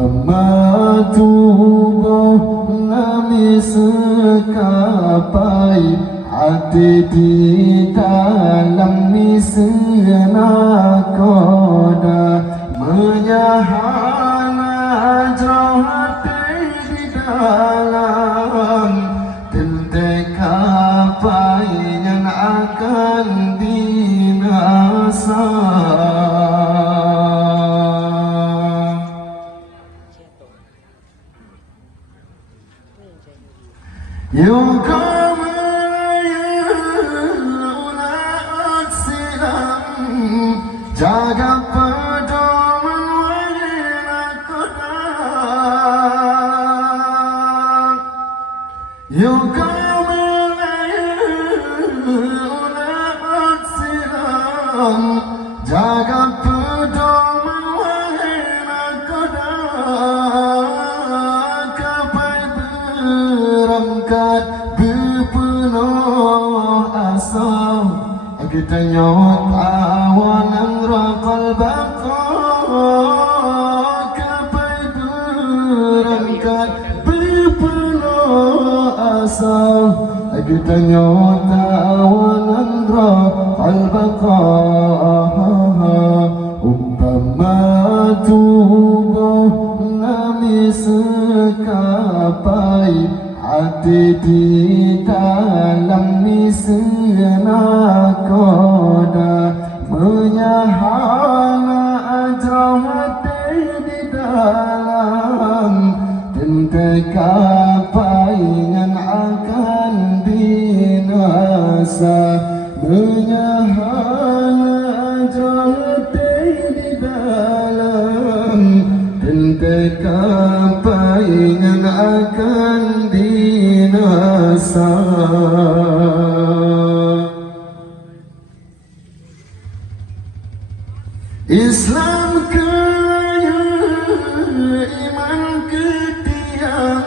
Umpama tubuh nangis kapai, hati di dalam misna koda, menyahana jauh hati di dalam, tentai kapai yang akan binasa. Jaga pedoman wajina kodam, yuka ulat silam. Jaga pedoman wajina kodam, kapai berangkat berpenuh asa. Kita nyot awan angrakal bakal, kapai berangkat berpenuh asa. Kita nyot awan angrakal bakal, umpama tubuh nangis kapai, hati di dalam misna koda, menyahana ajrah hati di dalam, tentai kapai yang akan binasa. Menyahana ajrah hati di dalam, tentai kapai yang akan binasa. Islam kaya, iman ketiang,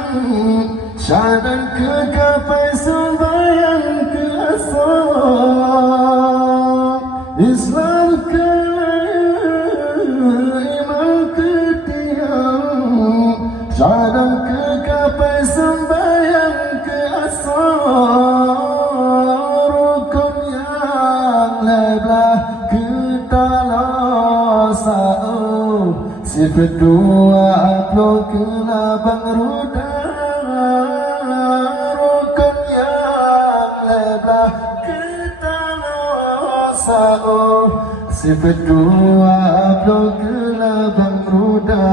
syahadat kekapai sembahyang ke asal. Islam kaya, iman ketiang, syahadat kekapai sembahyang ke asal. Rukun yang lelah si berdua upload ke labang ruda, rukun yang lelah kita losa. Si berdua upload ke labang ruda,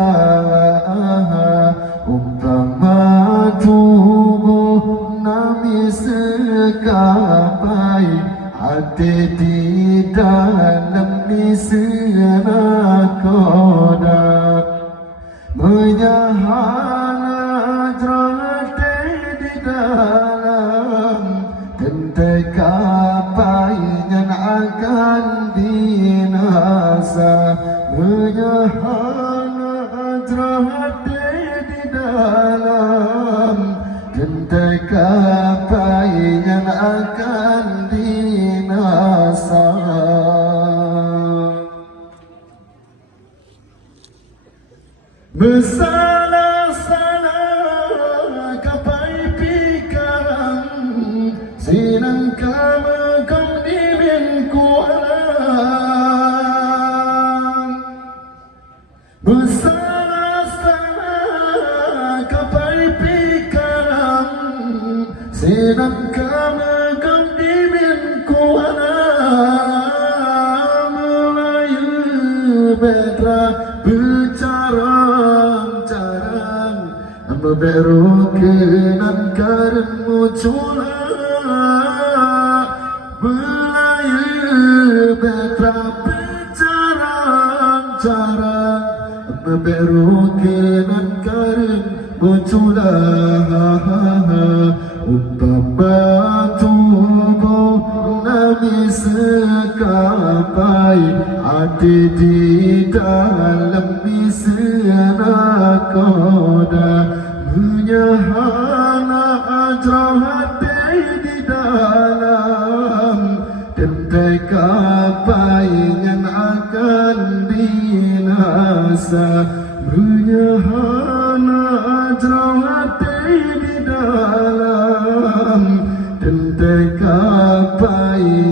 umpama tubuh nangis kapai, hati di dalam misna koda, menyahana ajrah hati di dalam, tentai kapai yang akan binasa. Menyahana ajrah hati di dalam, tentai kapai yang akan binasa. Bersalah-salah kapai pikarang, sinang kama kau dimin kualang. Bersalah-salah kapai pikarang, sinang kama kau dimin kualang. Melayu betra bercarang-carang, memberu kenan karemu cula. Melayu betra bercarang-carang, memberu kenan karemu cula. Umpama tubuh nangis kapai, hati di dalam misna koda, menyahana ajrah hati di dalam, tentai kapai yang akan binasa. Menyahana baik